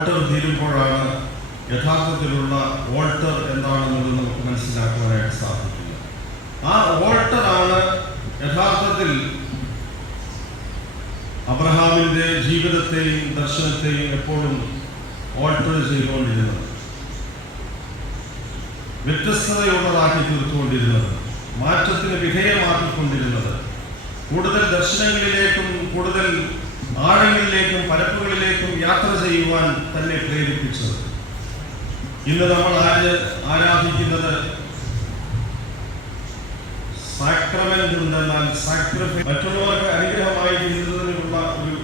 തീരുമ്പോഴാണ് യഥാർത്ഥത്തിലുള്ള വോൾട്ടർ എന്താണെന്നുള്ളത് നമുക്ക് മനസ്സിലാക്കുവാനായിട്ട് സാധിക്കില്ല ആ വോൾട്ടറാണ് യഥാർത്ഥത്തിൽ അബ്രഹാമിന്റെ ജീവിതത്തെയും ദർശനത്തെയും എപ്പോഴും ഓൾട്ടർ ചെയ്തുകൊണ്ടിരുന്നത്. വ്യത്യസ്തതയുള്ളതാക്കി തീർത്തുകൊണ്ടിരുന്നത്. മാറ്റത്തിന് വിധേയമാക്കിക്കൊണ്ടിരുന്നത്. കൂടുതൽ ദർശനങ്ങളിലേക്കും കൂടുതൽ ആഴങ്ങളിലേക്കും പരപ്പുകളിലേക്കും യാത്ര ചെയ്യുവാൻ തന്നെ പ്രേരിപ്പിച്ചത്. ഇന്ന് നമ്മൾ ആര് ആരാധിക്കുന്നത്? സാക്രമെന്റ് സാക്രിഫൈ മറ്റുള്ളവർക്ക് അനുഗ്രഹമായി ജീവിതത്തിനുള്ള ഒരു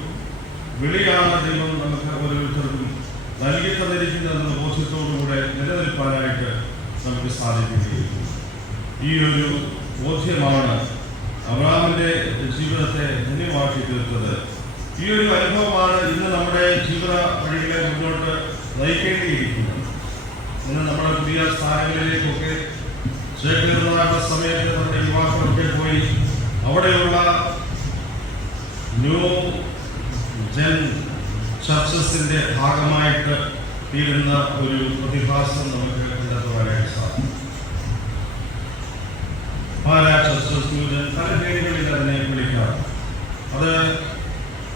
വിളിയാണ് ദൈവം നമുക്ക് ഓരോരുത്തർക്കും നൽകി തന്നിരിക്കുന്നതെന്ന ബോധ്യത്തോടുകൂടെ നിലനിൽപ്പാനായിട്ട് നമുക്ക് സാധിക്കുകയും ഈ ഒരു ബോധ്യമാണ് അബ്രാമിന്റെ ജീവിതത്തെ ധന്യമാക്കി തീർത്തത്. ഈ ഒരു അനുഭവമാണ് ഇന്ന് നമ്മുടെ ജീവിത വഴികളെ മുന്നോട്ട് നയിക്കേണ്ടിയിരിക്കുന്നത്. ഇന്ന് നമ്മുടെ പുതിയ സ്ഥാനങ്ങളിലേക്കൊക്കെ ചേക്കേറുന്നതായുള്ള സമയത്ത് നമ്മുടെ യുവാക്കളൊക്കെ പോയി അവിടെയുള്ള ന്യൂ ജൻ ചർച്ചസിന്റെ ഭാഗമായിട്ട് തീരുന്ന ഒരു പ്രതിഭാസം നമുക്ക് കണ്ടെത്തുവാനായിട്ട് സാധിക്കും. പാലാ ചർച്ചസ് ന്യൂ ജൻ പല പേരുകളിൽ അതിനെ വിളിക്കാം. അത്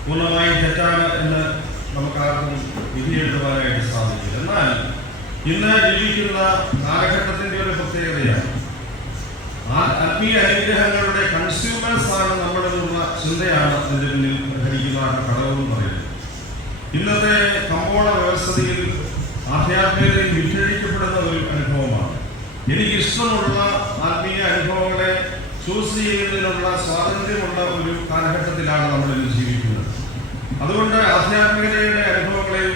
പൂർണമായും തെറ്റാണ് എന്ന് നമുക്ക് ആർക്കും വിധിയെഴുതുവാനായിട്ട് സാധിക്കില്ല. എന്നാൽ ഇന്ന് ജീവിക്കുന്ന കാലഘട്ടത്തിന്റെ ഒരു പ്രത്യേകതയാണ്. ആ ആത്മീയ അനുഗ്രഹങ്ങളുടെ കൺസ്യൂമേഴ്സ് ആണ് നമ്മളിലുള്ള ചിന്തയാണ് അതിന്റെ പിന്നിൽ പ്രഹരിക്കുന്ന ഘടകം എന്ന് പറയുന്നത്. ഇന്നത്തെ കമ്പോള വ്യവസ്ഥയിൽ ആധ്യാത്മികതയിൽ വിഭജിക്കപ്പെടുന്ന ഒരു അനുഭവമാണ്. എനിക്ക് ഇഷ്ടമുള്ള ആത്മീയ അനുഭവങ്ങളെ ചൂസ് ചെയ്യുന്നതിനുള്ള സ്വാതന്ത്ര്യമുള്ള ഒരു കാലഘട്ടത്തിലാണ് നമ്മൾ ജീവിക്കുന്നത്. അതുകൊണ്ട് ആധ്യാത്മികതയുടെ അനുഭവങ്ങളിൽ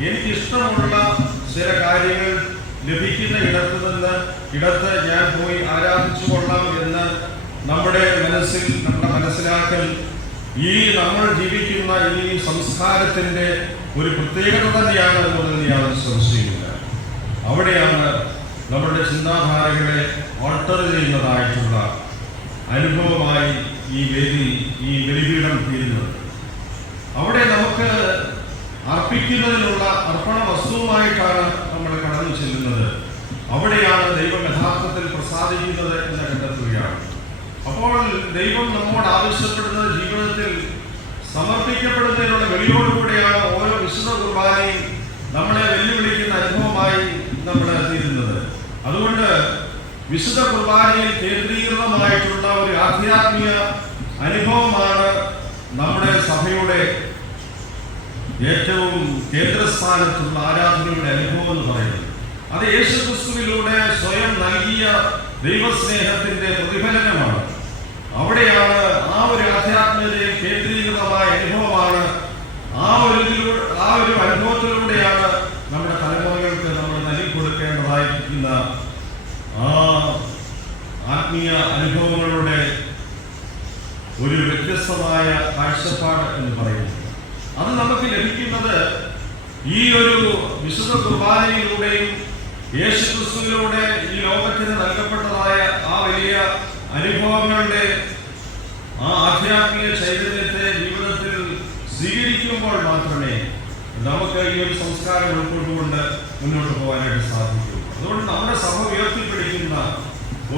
എനിക്ക് ഇഷ്ടമുള്ള ചില കാര്യങ്ങൾ ലഭിക്കുന്ന ഇടത്ത് നിന്ന് ഇടത്ത് ഞാൻ പോയി ആരാധിച്ചു കൊള്ളാം എന്ന് നമ്മുടെ മനസ്സിൽ നമ്മുടെ മനസ്സിലാക്കൽ ഈ നമ്മൾ ജീവിക്കുന്ന ഈ സംസ്കാരത്തിന്റെ ഒരു പ്രത്യേകത തന്നെയാണ് എന്നുള്ളതിന് യാതൊരു സംശയമില്ല അവിടെയാണ് നമ്മുടെ ചിന്താധാരകളെ ഓൾട്ടർ ചെയ്യുന്നതായിട്ടുള്ള അനുഭവമായി ഈ വേദി ഈ ബലിപീഠം തീരുന്നത്. അവിടെ നമുക്ക് അർപ്പിക്കുന്നതിനുള്ള അർപ്പണ വസ്തുവുമായിട്ടാണ് നമ്മൾ കടന്നു ചെല്ലുന്നത്. അവിടെയാണ് ദൈവം യഥാർത്ഥത്തിൽ പ്രസാദിക്കുന്നത് എന്ന് കണ്ടെത്തുകയാണ്. അപ്പോൾ ദൈവം നമ്മോട് ആവശ്യപ്പെടുന്നത് ജീവിതത്തിൽ സമർപ്പിക്കപ്പെടുന്നതിനുള്ള വെളിയോടുകൂടെയാണ് ഓരോ വിശുദ്ധ കുർബാനയും നമ്മളെ വെല്ലുവിളിക്കുന്ന അനുഭവമായി നമ്മൾ തീരുന്നത്. അതുകൊണ്ട് വിശുദ്ധ കുർബാനയിൽ കേന്ദ്രീകൃതമായിട്ടുള്ള ഒരു ആധ്യാത്മിക അനുഭവമാണ് നമ്മുടെ സഭയുടെ ഏറ്റവും കേന്ദ്രസ്ഥാനത്തുള്ള ആരാധനയുടെ അനുഭവം എന്ന് പറയുന്നത്. അത് യേശുക്രിസ്തുവിലൂടെ സ്വയം നൽകിയ ദൈവസ്നേഹത്തിന്റെ പ്രതിഫലനമാണ്. അവിടെയാണ് ആ ഒരു ആധ്യാത്മികതയിൽ കേന്ദ്രീകൃതമായ അനുഭവമാണ്. ആ ഒരു ആ ഒരു അനുഭവത്തിലൂടെയാണ് നമ്മുടെ തലമുറകൾക്ക് നമ്മൾ നൽകി കൊടുക്കേണ്ടതായിരിക്കുന്ന ആ ആത്മീയ അനുഭവങ്ങളുടെ ഒരു വ്യത്യസ്തമായ കാഴ്ചപ്പാട് എന്ന് പറയുന്നത്. അത് നമുക്ക് ലഭിക്കുന്നത് ഈ ഒരു വിശുദ്ധ കുർബാനയിലൂടെയും യേശുക്രിസ്തുവിലൂടെ ഈ ലോകത്തിന് നൽകപ്പെട്ടതായ ആ വലിയ അനുഭവങ്ങളുടെ ആ ആധ്യാത്മിക ചൈതന്യത്തെ ജീവിതത്തിൽ സ്വീകരിക്കുമ്പോൾ മാത്രമേ നമുക്ക് ഈ ഒരു സംസ്കാരം ഉൾക്കൊണ്ടുകൊണ്ട് മുന്നോട്ട് പോകാനായിട്ട് സാധിക്കൂ. അതുകൊണ്ട് നമ്മുടെ സഭ ഉയർത്തിപ്പിടിക്കുന്ന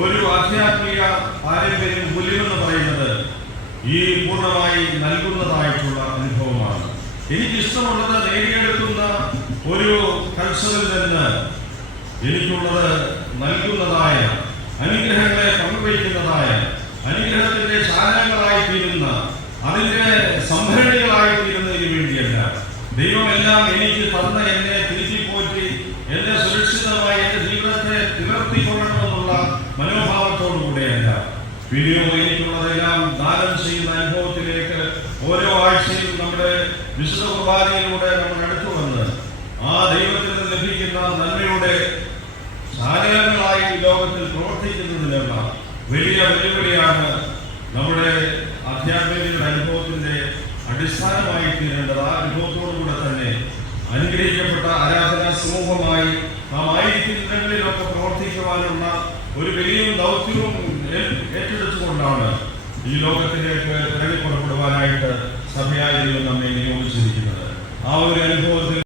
ഒരു ആധ്യാത്മിക പാരമ്പര്യം മൂല്യമെന്ന് പറയുന്നത് ഈ പൂർണമായി നൽകുന്നതായിട്ടുള്ള അനുഭവമാണ്. എനിക്കിഷ്ടമുള്ളത് നേടിയെടുക്കുന്ന ഒരു കൾച്ചറിൽ നിന്ന് എനിക്കുള്ളത് നൽകുന്നതായ അനുഗ്രഹങ്ങളെ പങ്കുവയ്ക്കുന്നതായ അനുഗ്രഹത്തിന്റെ ചാനങ്ങളായി തീരുന്ന അതിന്റെ സംഭരണികളായി തീരുന്നതിന് വേണ്ടിയല്ല. ദൈവമെല്ലാം എനിക്ക് തന്ന എന്നെ തിരുത്തിപ്പോറ്റി എന്നെ സുരക്ഷിതമായി എന്റെ ജീവിതത്തെ നിവർത്തിക്കൊള്ളണമെന്നുള്ള മനോഭാവത്തോടു കൂടെയല്ല പിന്നെയോ എനിക്കുള്ളതെല്ലാം ദാനം ചെയ്യുന്ന നമ്മുടെ വിശുദ്ധ കുർബാനയിലൂടെ നമ്മൾ അടുത്തു വന്ന് ആ ദൈവത്തിൽ നിന്ന് ലഭിക്കുന്ന നന്മയുടെ ചാനലങ്ങളായി ലോകത്തിൽ പ്രവർത്തിക്കുന്നതിനുള്ള വലിയ വെല്ലുവിളിയാണ് നമ്മുടെ ആധ്യാത്മികയുടെ അനുഭവത്തിന്റെ അടിസ്ഥാനമായി തീരേണ്ടത്. ആ അനുഭവത്തോടുകൂടെ തന്നെ അനുഗ്രഹിക്കപ്പെട്ട ആരാധനാ സമൂഹമായി നാം ആയിരിക്കുന്നിടങ്ങളിലൊക്കെ പ്രവർത്തിക്കുവാനുള്ള ഒരു വലിയ ദൗത്യവും ഏറ്റെടുത്തുകൊണ്ടാണ് ഈ ലോകത്തിലേക്ക് ഇറങ്ങി പുറപ്പെടുവാനായിട്ട് സഭയായി ദൈവം നമ്മെ നിയോഗിച്ചിരിക്കുന്നത് ആ ഒരു അനുഭവത്തിൽ